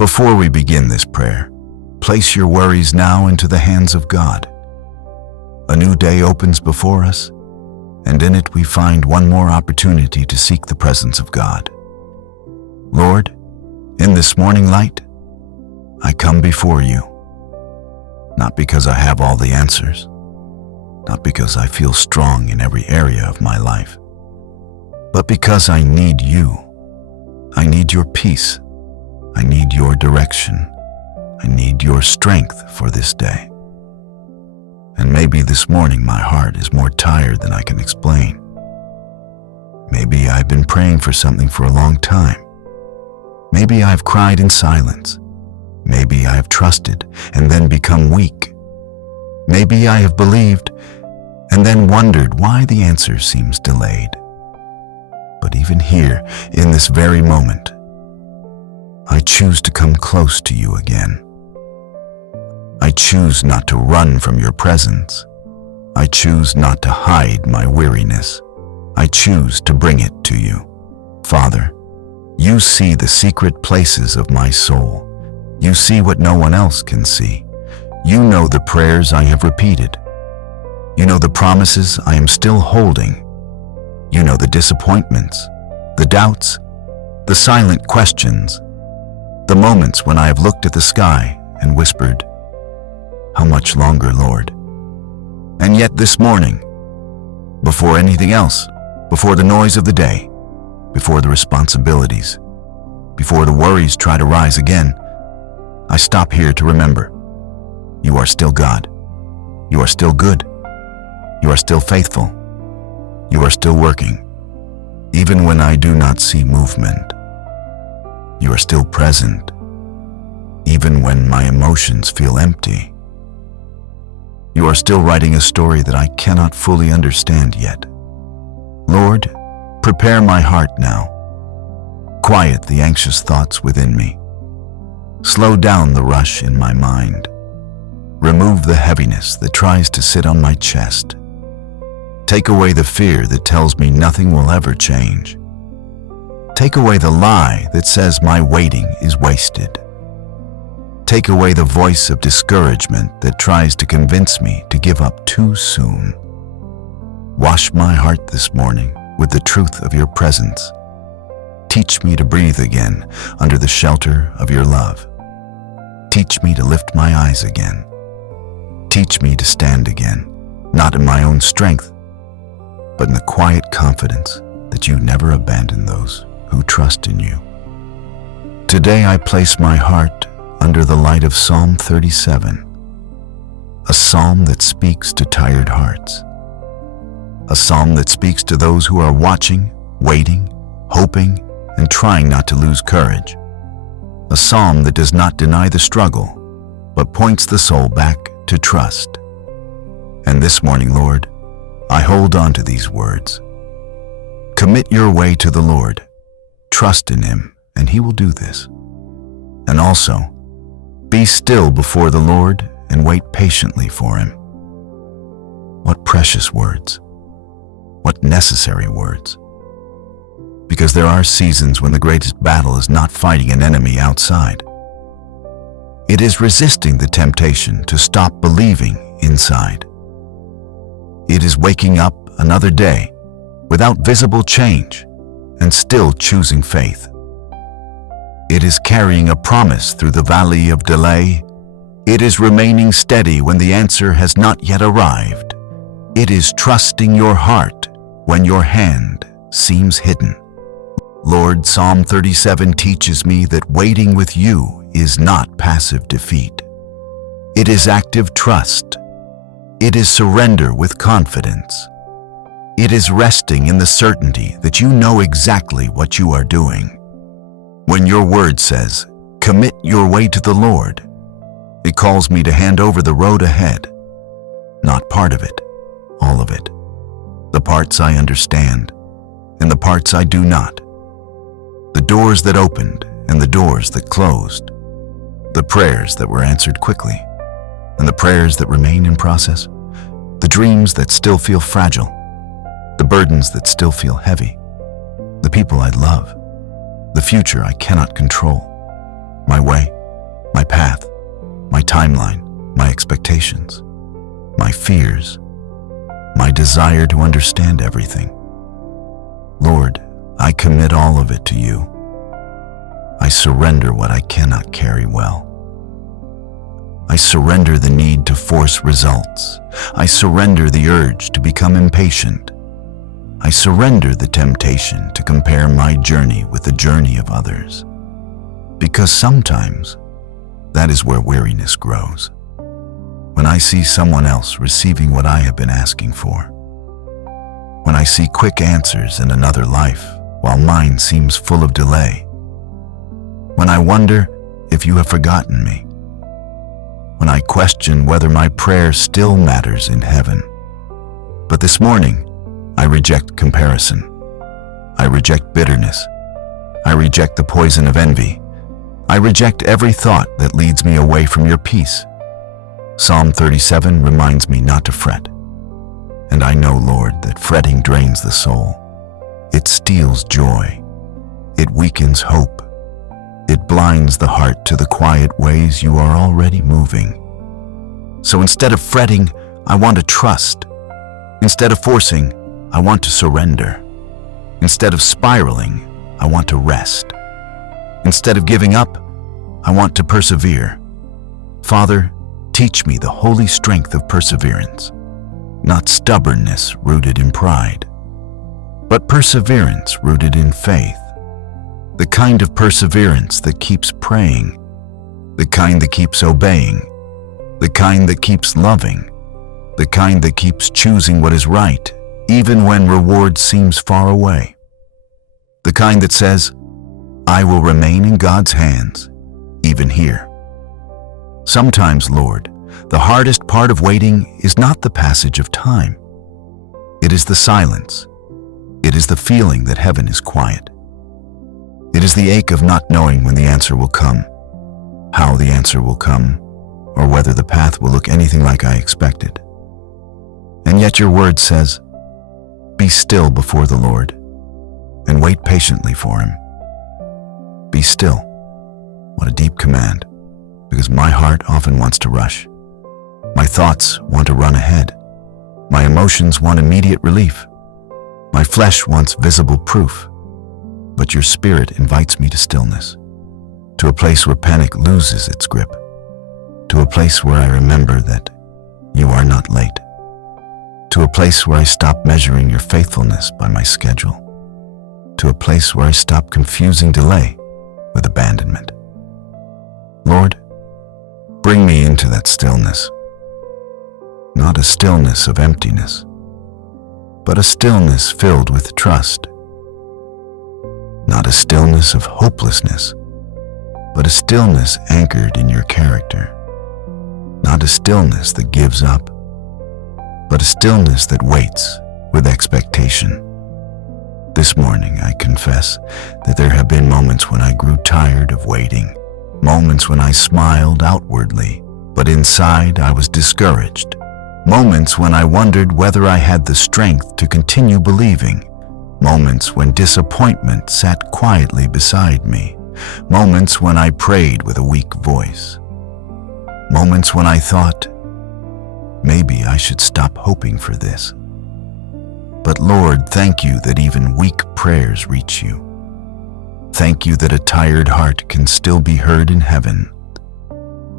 Before we begin this prayer, place your worries now into the hands of God. A new day opens before us, and in it we find one more opportunity to seek the presence of God. Lord, in this morning light, I come before you, not because I have all the answers, not because I feel strong in every area of my life, but because I need you. I need your peace. I need your direction. I need your strength for this day. And maybe this morning my heart is more tired than I can explain. Maybe I've been praying for something for a long time. Maybe I've cried in silence. Maybe I have trusted and then become weak. Maybe I have believed and then wondered why the answer seems delayed. But even here, in this very moment, I choose to come close to you again. I choose not to run from your presence. I choose not to hide my weariness. I choose to bring it to you. Father, you see the secret places of my soul. You see what no one else can see. You know the prayers I have repeated. You know the promises I am still holding. You know the disappointments, the doubts, the silent questions, the moments when I have looked at the sky and whispered, "How much longer, Lord?" And yet this morning, before anything else, before the noise of the day, before the responsibilities, before the worries try to rise again, I stop here to remember, you are still God. You are still good. You are still faithful. You are still working, even when I do not see movement. You are still present, even when my emotions feel empty. You are still writing a story that I cannot fully understand yet. Lord, prepare my heart now. Quiet the anxious thoughts within me. Slow down the rush in my mind. Remove the heaviness that tries to sit on my chest. Take away the fear that tells me nothing will ever change. Take away the lie that says my waiting is wasted. Take away the voice of discouragement that tries to convince me to give up too soon. Wash my heart this morning with the truth of your presence. Teach me to breathe again under the shelter of your love. Teach me to lift my eyes again. Teach me to stand again, not in my own strength, but in the quiet confidence that you never abandon those who trust in you. Today I place my heart under the light of Psalm 37, a psalm that speaks to tired hearts, a psalm that speaks to those who are watching, waiting, hoping, and trying not to lose courage, a psalm that does not deny the struggle, but points the soul back to trust. And this morning, Lord, I hold on to these words. Commit your way to the Lord. Trust in Him, and He will do this. And also, be still before the Lord and wait patiently for Him. What precious words. What necessary words. Because there are seasons when the greatest battle is not fighting an enemy outside. It is resisting the temptation to stop believing inside. It is waking up another day without visible change and still choosing faith. It is carrying a promise through the valley of delay. It is remaining steady when the answer has not yet arrived. It is trusting your heart when your hand seems hidden. Lord, Psalm 37 teaches me that waiting with you is not passive defeat. It is active trust. It is surrender with confidence. It is resting in the certainty that you know exactly what you are doing. When your word says, commit your way to the Lord, it calls me to hand over the road ahead, not part of it, all of it, the parts I understand and the parts I do not, the doors that opened and the doors that closed, the prayers that were answered quickly and the prayers that remain in process, the dreams that still feel fragile, the burdens that still feel heavy, the people I love, the future I cannot control. my way, my path, my timeline, my expectations, my fears, my desire to understand everything. Lord, I commit all of it to you. I surrender what I cannot carry well. I surrender the need to force results. I surrender the urge to become impatient. I surrender the temptation to compare my journey with the journey of others. Because sometimes that is where weariness grows. When I see someone else receiving what I have been asking for. When I see quick answers in another life while mine seems full of delay. When I wonder if you have forgotten me. When I question whether my prayer still matters in heaven. But this morning, I reject comparison. I reject bitterness. I reject the poison of envy. I reject every thought that leads me away from your peace. Psalm 37 reminds me not to fret. And I know, Lord, that fretting drains the soul. It steals joy. It weakens hope. It blinds the heart to the quiet ways you are already moving. So instead of fretting, I want to trust. Instead of forcing, I want to surrender. Instead of spiraling, I want to rest. Instead of giving up, I want to persevere. Father, teach me the holy strength of perseverance, not stubbornness rooted in pride, but perseverance rooted in faith. The kind of perseverance that keeps praying, the kind that keeps obeying, the kind that keeps loving, the kind that keeps choosing what is right, even when reward seems far away. The kind that says, I will remain in God's hands, even here. Sometimes, Lord, the hardest part of waiting is not the passage of time. It is the silence. It is the feeling that heaven is quiet. It is the ache of not knowing when the answer will come, how the answer will come, or whether the path will look anything like I expected. And yet your word says, be still before the Lord and wait patiently for him. Be still. What a deep command, because my heart often wants to rush. My thoughts want to run ahead. My emotions want immediate relief. My flesh wants visible proof. But your spirit invites me to stillness, to a place where panic loses its grip, to a place where I remember that you are not late, to a place where I stop measuring your faithfulness by my schedule, to a place where I stop confusing delay with abandonment. Lord, bring me into that stillness, not a stillness of emptiness, but a stillness filled with trust. Not a stillness of hopelessness, but a stillness anchored in your character. Not a stillness that gives up, but a stillness that waits with expectation. This morning, I confess that there have been moments when I grew tired of waiting, moments when I smiled outwardly, but inside I was discouraged, moments when I wondered whether I had the strength to continue believing, moments when disappointment sat quietly beside me, moments when I prayed with a weak voice, moments when I thought, maybe I should stop hoping for this. But Lord, thank you that even weak prayers reach you. Thank you that a tired heart can still be heard in heaven.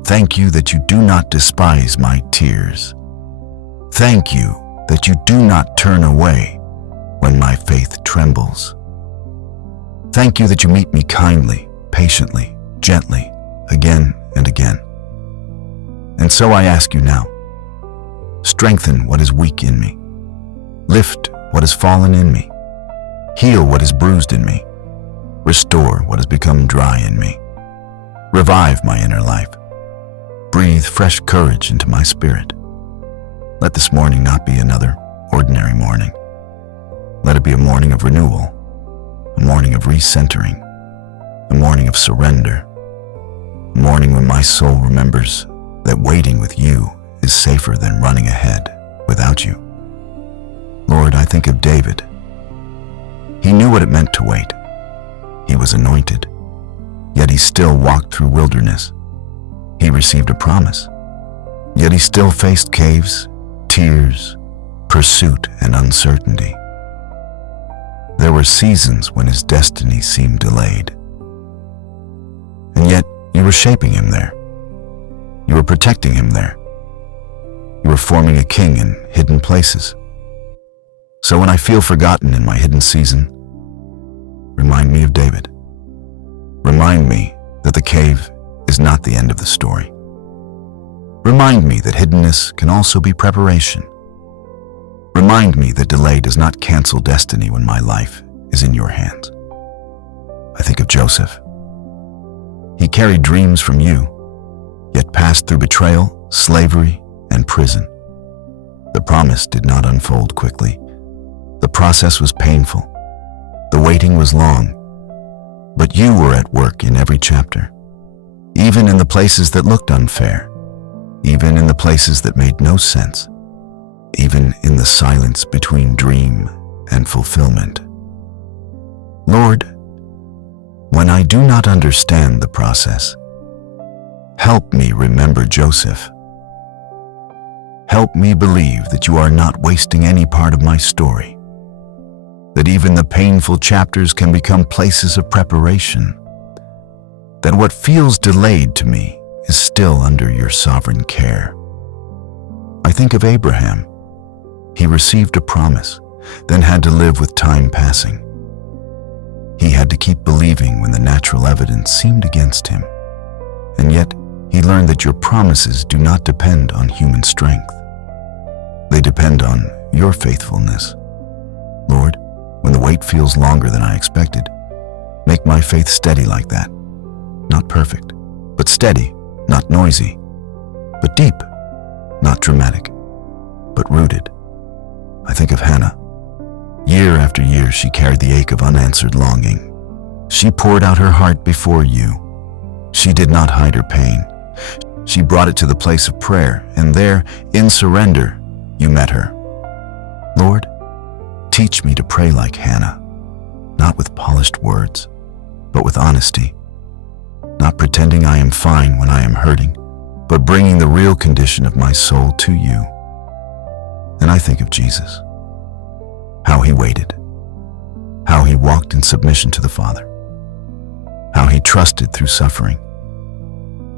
Thank you that you do not despise my tears. Thank you that you do not turn away when my faith trembles. Thank you that you meet me kindly, patiently, gently, again and again. And so I ask you now, strengthen what is weak in me. Lift what has fallen in me. Heal what is bruised in me. Restore what has become dry in me. Revive my inner life. Breathe fresh courage into my spirit. Let this morning not be another ordinary morning. Let it be a morning of renewal, a morning of recentering, a morning of surrender, a morning when my soul remembers that waiting with you is safer than running ahead without you. Lord, I think of David. He knew what it meant to wait. He was anointed. yet he still walked through wilderness. He received a promise, yet he still faced caves, tears, pursuit, and uncertainty. There were seasons when his destiny seemed delayed. And yet, you were shaping him there. You were protecting him there. You were forming a king in hidden places. So when I feel forgotten in my hidden season, remind me of David. Remind me that the cave is not the end of the story. Remind me that hiddenness can also be preparation. Remind me that delay does not cancel destiny when my life is in your hands. I think of Joseph. He carried dreams from you, yet passed through betrayal, slavery, and prison. The promise did not unfold quickly. The process was painful. The waiting was long. But you were at work in every chapter, even in the places that looked unfair, even in the places that made no sense, even in the silence between dream and fulfillment. Lord, when I do not understand the process, help me remember Joseph. Help me believe that you are not wasting any part of my story, that even the painful chapters can become places of preparation, that what feels delayed to me is still under your sovereign care. I think of Abraham. He received a promise, then had to live with time passing. He had to keep believing when the natural evidence seemed against him. And yet, he learned that your promises do not depend on human strength. They depend on your faithfulness. Lord, when the wait feels longer than I expected, make my faith steady like that. Not perfect, but steady, not noisy, but deep, not dramatic, but rooted. I think of Hannah. Year after year, she carried the ache of unanswered longing. She poured out her heart before you. She did not hide her pain. She brought it to the place of prayer, and there, in surrender, you met her. Lord, teach me to pray like Hannah, not with polished words, but with honesty, not pretending I am fine when I am hurting, but bringing the real condition of my soul to you. And I think of Jesus, how he waited, how he walked in submission to the Father, how he trusted through suffering,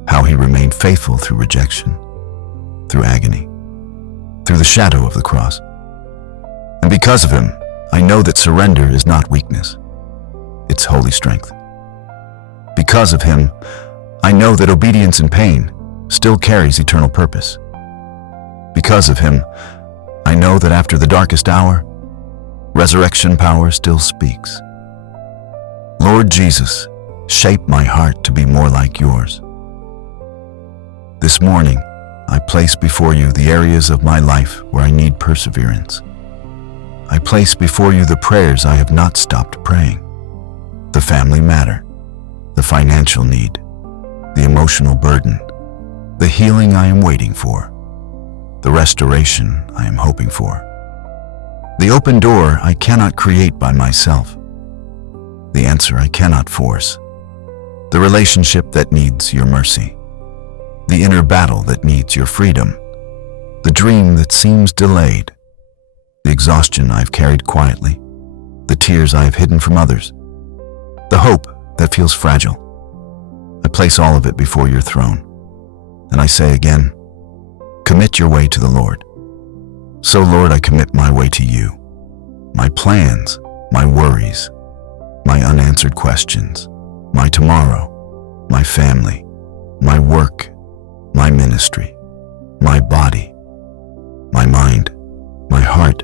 how he remained faithful through rejection, through agony, through the shadow of the cross. And because of him, I know that surrender is not weakness, it's holy strength. Because of him, I know that obedience in pain still carries eternal purpose. Because of him, I know that after the darkest hour, resurrection power still speaks. Lord Jesus, shape my heart to be more like yours. This morning, I place before you the areas of my life where I need perseverance. I place before you the prayers I have not stopped praying, the family matter, the financial need, the emotional burden, the healing I am waiting for, the restoration I am hoping for, the open door I cannot create by myself, the answer I cannot force, the relationship that needs your mercy, the inner battle that needs your freedom, the dream that seems delayed, the exhaustion I've carried quietly, the tears I have hidden from others, the hope that feels fragile. I place all of it before your throne, and I say again, commit your way to the Lord. So Lord, I commit my way to you, my plans, my worries, my unanswered questions, my tomorrow, my family, my work, my ministry, my body, my mind, my heart,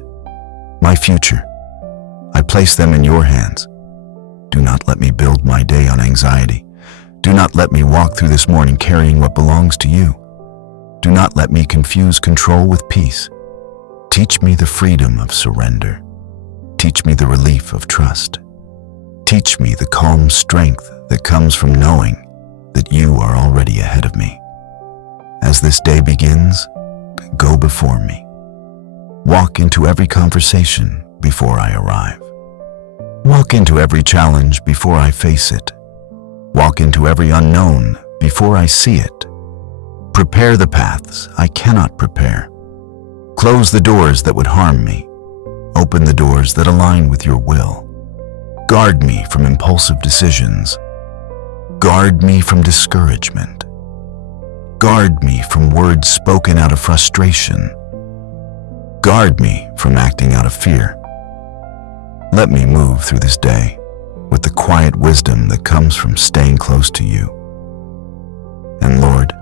my future. I place them in your hands. Do not let me build my day on anxiety. Do not let me walk through this morning carrying what belongs to you. Do not let me confuse control with peace. Teach me the freedom of surrender. Teach me the relief of trust. Teach me the calm strength that comes from knowing that you are already ahead of me. As this day begins, go before me. Walk into every conversation before I arrive. Walk into every challenge before I face it. Walk into every unknown before I see it. Prepare the paths I cannot prepare. Close the doors that would harm me. Open the doors that align with your will. Guard me from impulsive decisions. Guard me from discouragement. Guard me from words spoken out of frustration. Guard me from acting out of fear. Let me move through this day with the quiet wisdom that comes from staying close to you. And Lord,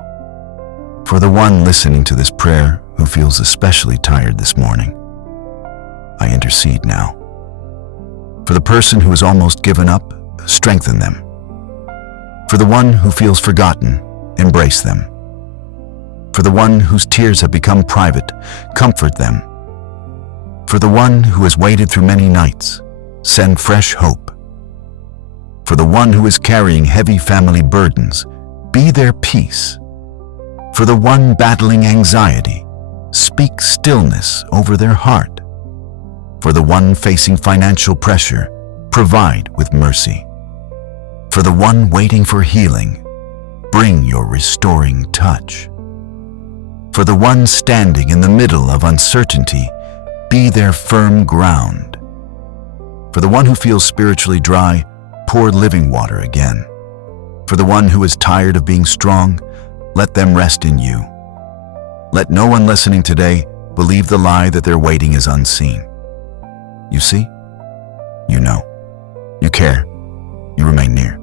for the one listening to this prayer who feels especially tired this morning, I intercede now. For the person who has almost given up, strengthen them. For the one who feels forgotten, embrace them. For the one whose tears have become private, comfort them. For the one who has waited through many nights, send fresh hope. For the one who is carrying heavy family burdens, be their peace. For the one battling anxiety, speak stillness over their heart. For the one facing financial pressure, provide with mercy. For the one waiting for healing, bring your restoring touch. For the one standing in the middle of uncertainty, be their firm ground. For the one who feels spiritually dry, pour living water again. For the one who is tired of being strong, let them rest in you. Let no one listening today believe the lie that their waiting is unseen. You see, you know, you care, you remain near.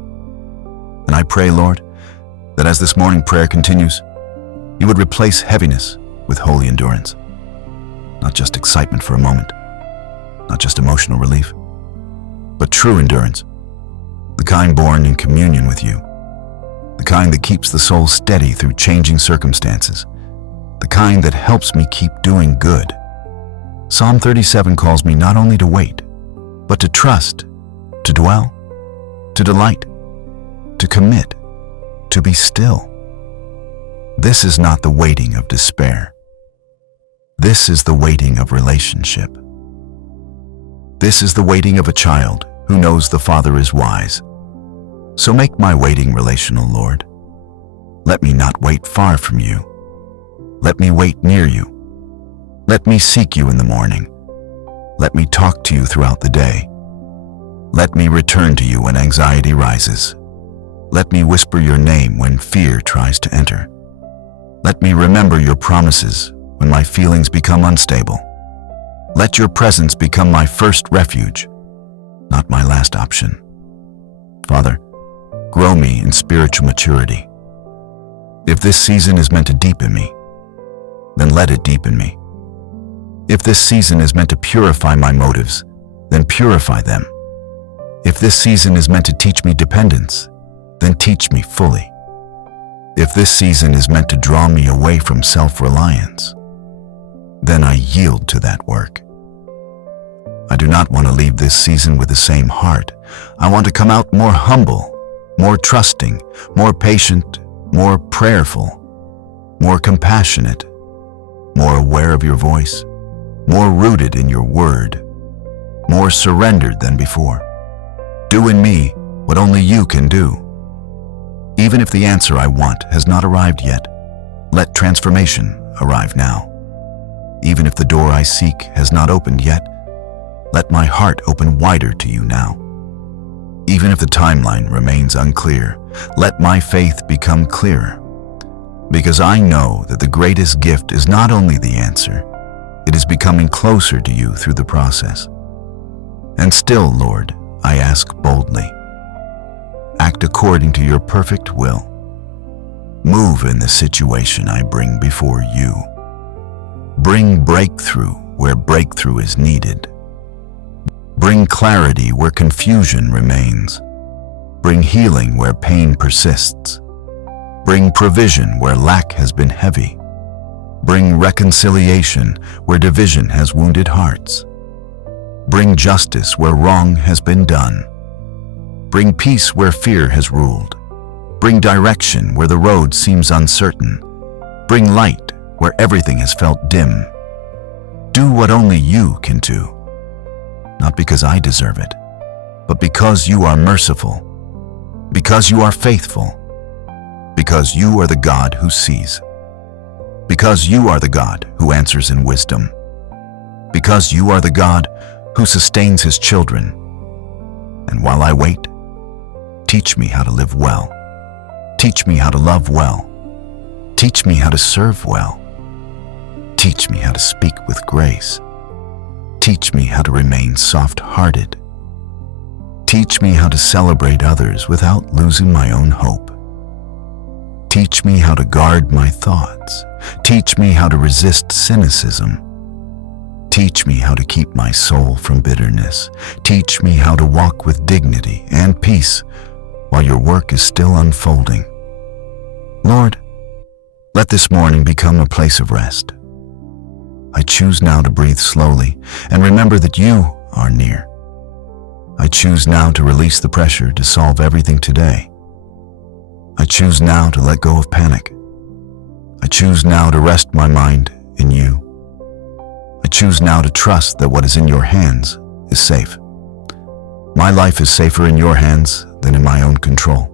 And I pray, Lord, that as this morning prayer continues, you would replace heaviness with holy endurance. Not just excitement for a moment, not just emotional relief, but true endurance, the kind born in communion with you, the kind that keeps the soul steady through changing circumstances, the kind that helps me keep doing good. Psalm 37 calls me not only to wait, but to trust, to dwell, to delight, to commit, to be still. This is not the waiting of despair. This is the waiting of relationship. This is the waiting of a child who knows the Father is wise. So make my waiting relational, Lord. Let me not wait far from you. Let me wait near you. Let me seek you in the morning. Let me talk to you throughout the day. Let me return to you when anxiety rises. Let me whisper your name when fear tries to enter. Let me remember your promises when my feelings become unstable. Let your presence become my first refuge, not my last option. Father, grow me in spiritual maturity. If this season is meant to deepen me, then let it deepen me. If this season is meant to purify my motives, then purify them. If this season is meant to teach me dependence, then teach me fully. If this season is meant to draw me away from self-reliance, then I yield to that work. I do not want to leave this season with the same heart. I want to come out more humble, more trusting, more patient, more prayerful, more compassionate, more aware of your voice, more rooted in your word, more surrendered than before. Do in me what only you can do. Even if the answer I want has not arrived yet, let transformation arrive now. Even if the door I seek has not opened yet, let my heart open wider to you now. Even if the timeline remains unclear, let my faith become clearer. Because I know that the greatest gift is not only the answer, it is becoming closer to you through the process. And still, Lord, I ask boldly, act according to your perfect will. Move in the situation I bring before you. Bring breakthrough where breakthrough is needed. Bring clarity where confusion remains. Bring healing where pain persists. Bring provision where lack has been heavy. Bring reconciliation where division has wounded hearts. Bring justice where wrong has been done. Bring peace where fear has ruled. Bring direction where the road seems uncertain. Bring light where everything has felt dim. Do what only you can do. Not because I deserve it, but because you are merciful. Because you are faithful. Because you are the God who sees. Because you are the God who answers in wisdom. Because you are the God who sustains his children. And while I wait, teach me how to live well. Teach me how to love well. Teach me how to serve well. Teach me how to speak with grace. Teach me how to remain soft-hearted. Teach me how to celebrate others without losing my own hope. Teach me how to guard my thoughts. Teach me how to resist cynicism. Teach me how to keep my soul from bitterness. Teach me how to walk with dignity and peace while your work is still unfolding. Lord, let this morning become a place of rest. I choose now to breathe slowly and remember that you are near. I choose now to release the pressure to solve everything today. I choose now to let go of panic. I choose now to rest my mind in you. I choose now to trust that what is in your hands is safe. My life is safer in your hands than in my own control.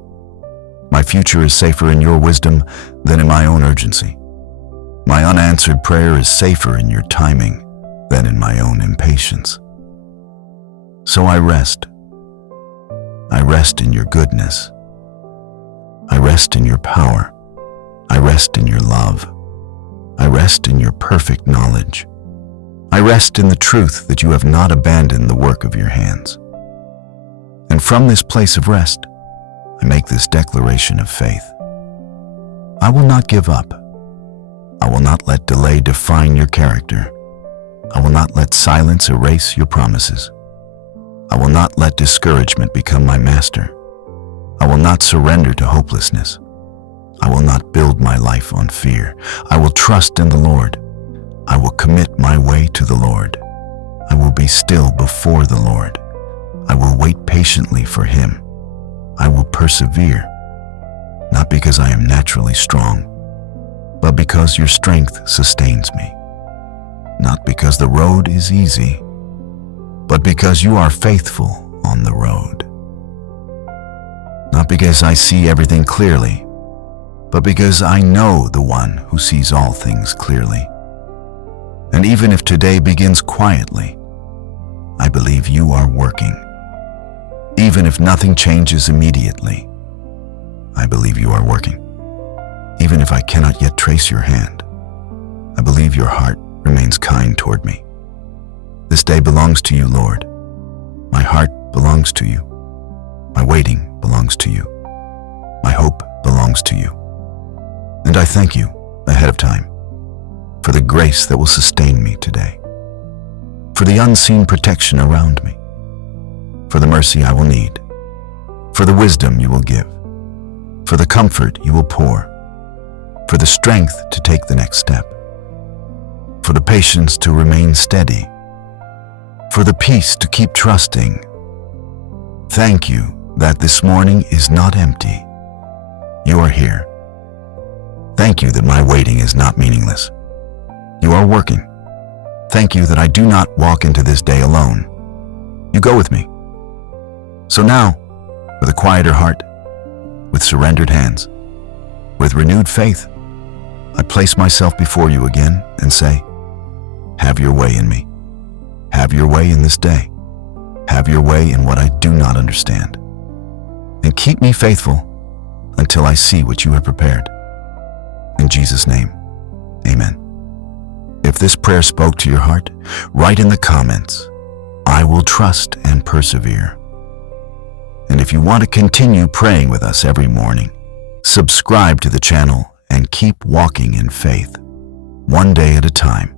My future is safer in your wisdom than in my own urgency. My unanswered prayer is safer in your timing than in my own impatience. So I rest. I rest in your goodness. I rest in your power. I rest in your love. I rest in your perfect knowledge. I rest in the truth that you have not abandoned the work of your hands. And from this place of rest, I make this declaration of faith. I will not give up. I will not let delay define your character. I will not let silence erase your promises. I will not let discouragement become my master. I will not surrender to hopelessness. I will not build my life on fear. I will trust in the Lord. I will commit my way to the Lord. I will be still before the Lord. I will wait patiently for him. I will persevere, not because I am naturally strong, but because your strength sustains me. Not because the road is easy, but because you are faithful on the road. Not because I see everything clearly, but because I know the one who sees all things clearly. And even if today begins quietly, I believe you are working. Even if nothing changes immediately, I believe you are working. Even if I cannot yet trace your hand, I believe your heart remains kind toward me. This day belongs to you, Lord. My heart belongs to you. My waiting belongs to you. My hope belongs to you. And I thank you ahead of time for the grace that will sustain me today, for the unseen protection around me, for the mercy I will need, for the wisdom you will give, for the comfort you will pour, for the strength to take the next step, for the patience to remain steady, for the peace to keep trusting. Thank you that this morning is not empty. You are here. Thank you that my waiting is not meaningless. You are working. Thank you that I do not walk into this day alone. You go with me. So now, with a quieter heart, with surrendered hands, with renewed faith, I place myself before you again and say, have your way in me. Have your way in this day. Have your way in what I do not understand. And keep me faithful until I see what you have prepared. In Jesus' name, amen. If this prayer spoke to your heart, write in the comments, I will trust and persevere. And if you want to continue praying with us every morning, subscribe to the channel and keep walking in faith, one day at a time.